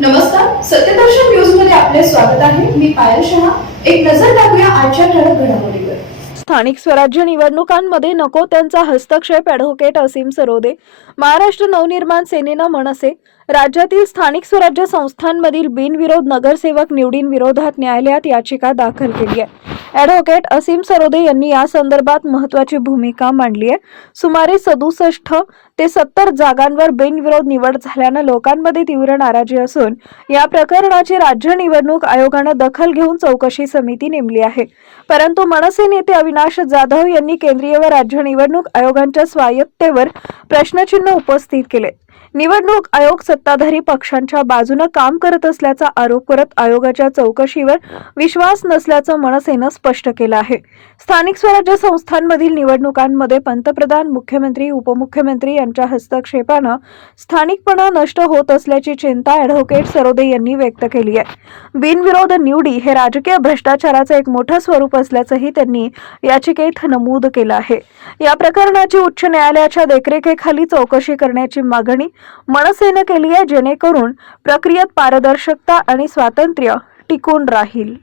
नमस्कार सत्यदर्शन न्यूजमध्ये आपले स्वागत आहे. मी पायल शहा. एक नजर टाकूया आजच्या ठळक घडामोडीवर. स्थानिक स्वराज्य निवडणुकांमध्ये नको त्यांचा हस्तक्षेप ॲडव्होकेट असीम सरोदे. महाराष्ट्र नवनिर्माण सेनेनं मनसे राज्यातील स्थानिक स्वराज्य संस्थांमधील बिनविरोध नगरसेवक निवडींविरोधात न्यायालयात याचिका दाखल केली आहे. ॲडव्होकेट असीम सरोदे यांनी या संदर्भात महत्वाची भूमिका मांडली आहे. सुमारे सदुसष्ट ते सत्तर जागांवर बिनविरोध निवड झाल्यानं लोकांमध्ये तीव्र नाराजी असून या प्रकरणाची राज्य निवडणूक आयोगानं दखल घेऊन चौकशी समिती नेमली आहे. परंतु मनसे नेते अविनाश जाधव यांनी केंद्रीय व राज्य निवडणूक आयोगांच्या स्वायत्तेवर प्रश्नचिन्ह उपस्थित केले. निवडणूक आयोग सत्ताधारी पक्षांच्या बाजूनं काम करत असल्याचा आरोप करत आयोगाच्या चौकशीवर विश्वास नसल्याचं मनसेनं स्पष्ट केलं आहे. स्थानिक स्वराज्य संस्थांमधील निवडणुकांमध्ये पंतप्रधान मुख्यमंत्री उपमुख्यमंत्री यांच्या हस्तक्षेपानं स्थानिकपणा नष्ट होत असल्याची चिंता ॲडव्होकेट सरोदे यांनी व्यक्त केली आहे. बिनविरोध निवडी हे राजकीय भ्रष्टाचाराचं एक मोठं स्वरूप असल्याचंही त्यांनी याचिकेत नमूद केलं आहे. या प्रकरणाची उच्च न्यायालयाच्या देखरेखीखाली चौकशी करण्याची मागणी मनसेनं केली आहे जेणेकरून प्रक्रियेत पारदर्शकता आणि स्वातंत्र्य टिकून राहील.